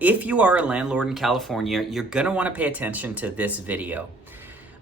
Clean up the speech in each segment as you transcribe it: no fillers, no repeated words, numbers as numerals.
If you are a landlord in California, you're going to want to pay attention to this video.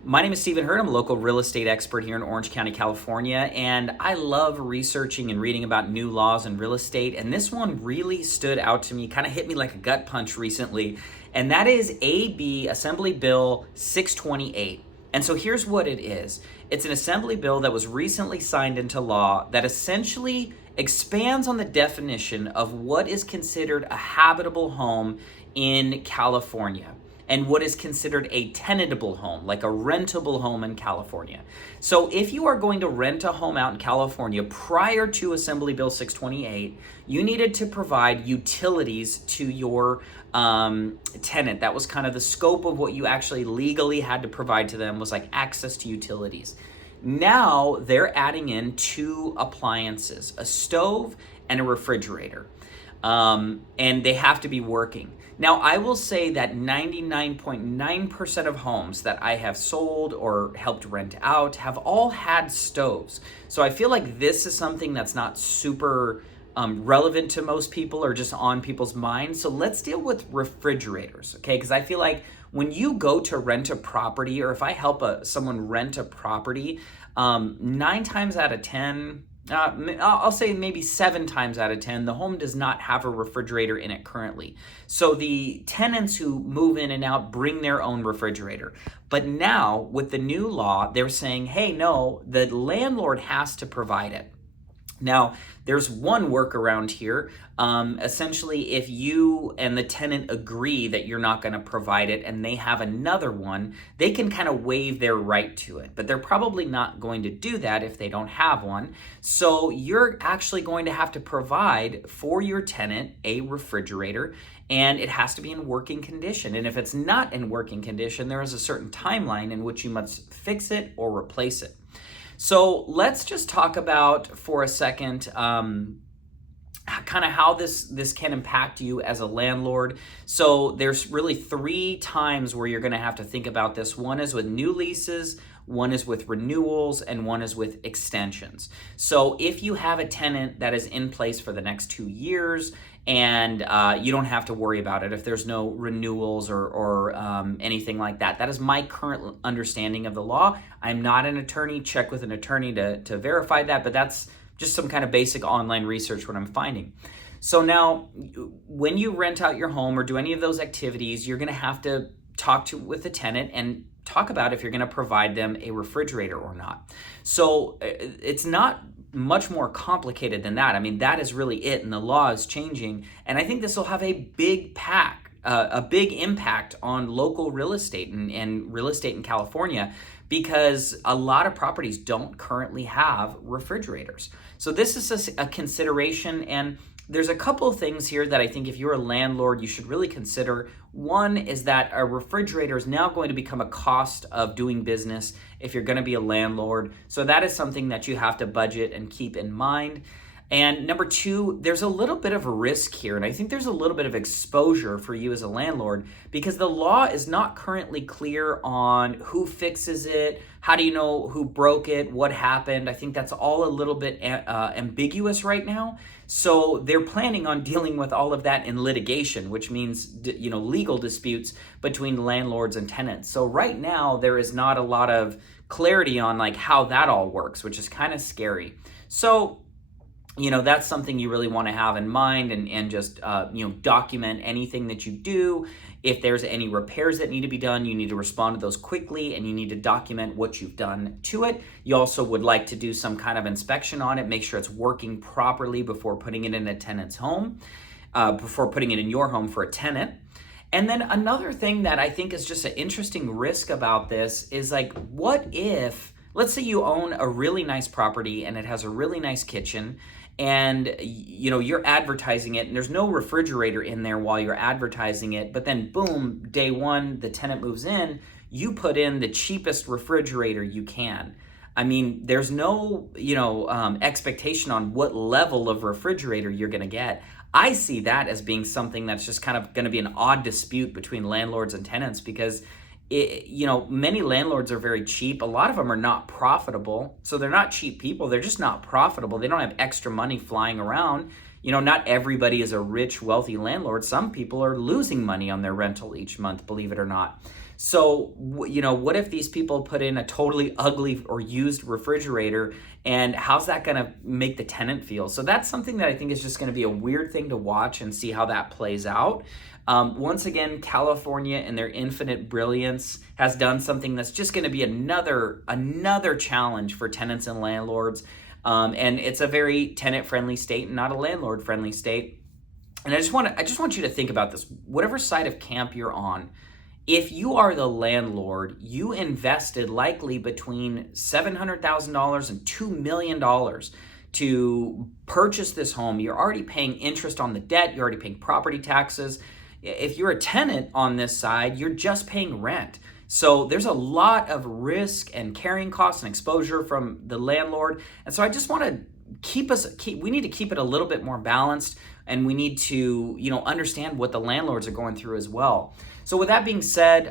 My name is Stephen Hurd. I'm a local real estate expert here in Orange County, California, and I love researching and reading about new laws in real estate. And this one really stood out to me, kind of hit me like a gut punch recently, and that is AB Assembly Bill 628. And so here's what it is. It's an assembly bill that was recently signed into law that essentially expands on the definition of what is considered a habitable home in California and what is considered a tenantable home, like a rentable home in California. So if you are going to rent a home out in California prior to Assembly Bill 628, you needed to provide utilities to your tenant. That was kind of the scope of what you actually legally had to provide to them, was like access to utilities. Now they're adding in two appliances, a stove and a refrigerator, and they have to be working. Now, I will say that 99.9% of homes that I have sold or helped rent out have all had stoves. So I feel like this is something that's not super relevant to most people or just on people's minds. So let's deal with refrigerators, okay? Because I feel like when you go to rent a property, or if I help someone rent a property, 9 times out of 10, I'll say maybe 7 times out of 10, the home does not have a refrigerator in it currently. So the tenants who move in and out bring their own refrigerator. But now with the new law, they're saying, hey, no, the landlord has to provide it. Now, there's one workaround here. Essentially, if you and the tenant agree that you're not going to provide it and they have another one, they can kind of waive their right to it. But they're probably not going to do that if they don't have one. So you're actually going to have to provide for your tenant a refrigerator, and it has to be in working condition. And if it's not in working condition, there is a certain timeline in which you must fix it or replace it. So let's just talk about for a second kind of how this can impact you as a landlord. So there's really 3 times where you're going to have to think about this. One is with new leases, one is with renewals, and one is with extensions. So if you have a tenant that is in place for the next 2 years, and you don't have to worry about it if there's no renewals or anything like that. That is my current understanding of the law. I'm not an attorney. Check with an attorney to verify that, but that's just some kind of basic online research what I'm finding. So now, when you rent out your home or do any of those activities, you're going to have to talk with the tenant and talk about if you're going to provide them a refrigerator or not. So it's not much more complicated than that. I mean, that is really it, and the law is changing. And I think this will have a big impact on local real estate and real estate in California, because a lot of properties don't currently have refrigerators. So this is a consideration, and there's a couple of things here that I think if you're a landlord, you should really consider. One is that a refrigerator is now going to become a cost of doing business if you're going to be a landlord. So that is something that you have to budget and keep in mind. And number 2, there's a little bit of a risk here, and I think there's a little bit of exposure for you as a landlord, because the law is not currently clear on who fixes it, how do you know who broke it, what happened. I think that's all a little bit ambiguous right now. So they're planning on dealing with all of that in litigation, which means legal disputes between landlords and tenants. So right now there is not a lot of clarity on like how that all works, which is kind of scary. So that's something you really want to have in mind and just, document anything that you do. If there's any repairs that need to be done, you need to respond to those quickly, and you need to document what you've done to it. You also would like to do some kind of inspection on it, make sure it's working properly before putting it in a tenant's home, before putting it in your home for a tenant. And then another thing that I think is just an interesting risk about this is like, what if, let's say you own a really nice property and it has a really nice kitchen, and you're advertising it and there's no refrigerator in there while you're advertising it, but then boom, day 1 the tenant moves in, you put in the cheapest refrigerator you can. I mean, there's no expectation on what level of refrigerator you're going to get. I see that as being something that's just kind of going to be an odd dispute between landlords and tenants, because many landlords are very cheap. A lot of them are not profitable. So they're not cheap people. They're just not profitable. They don't have extra money flying around. Not everybody is a rich, wealthy landlord. Some people are losing money on their rental each month, believe it or not. So, what if these people put in a totally ugly or used refrigerator, and how's that going to make the tenant feel? So that's something that I think is just going to be a weird thing to watch and see how that plays out. Once again, California in their infinite brilliance has done something that's just going to be another challenge for tenants and landlords. And it's a very tenant-friendly state and not a landlord-friendly state. And I just want you to think about this. Whatever side of camp you're on, if you are the landlord, you invested likely between $700,000 and $2 million to purchase this home. You're already paying interest on the debt. You're already paying property taxes. If you're a tenant on this side, you're just paying rent. So there's a lot of risk and carrying costs and exposure from the landlord. And so I just want to we need to keep it a little bit more balanced, and we need to, understand what the landlords are going through as well. So with that being said,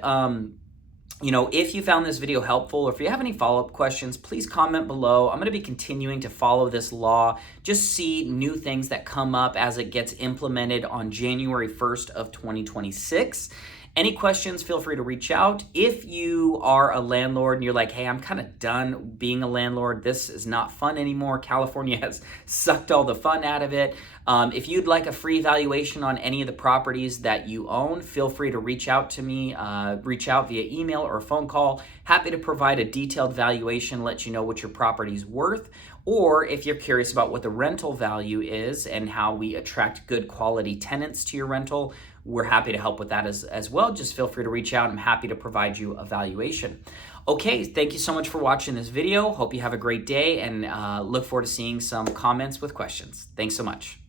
if you found this video helpful, or if you have any follow-up questions, please comment below. I'm going to be continuing to follow this law, just see new things that come up as it gets implemented on January 1st of 2026. Any questions, feel free to reach out. If you are a landlord and you're like, hey, I'm kind of done being a landlord, this is not fun anymore, California has sucked all the fun out of it. If you'd like a free evaluation on any of the properties that you own, feel free to reach out to me, reach out via email or phone call. Happy to provide a detailed valuation, let you know what your property's worth. Or if you're curious about what the rental value is and how we attract good quality tenants to your rental, we're happy to help with that as well. Just feel free to reach out. I'm happy to provide you a valuation. Okay, thank you so much for watching this video. Hope you have a great day, and look forward to seeing some comments with questions. Thanks so much.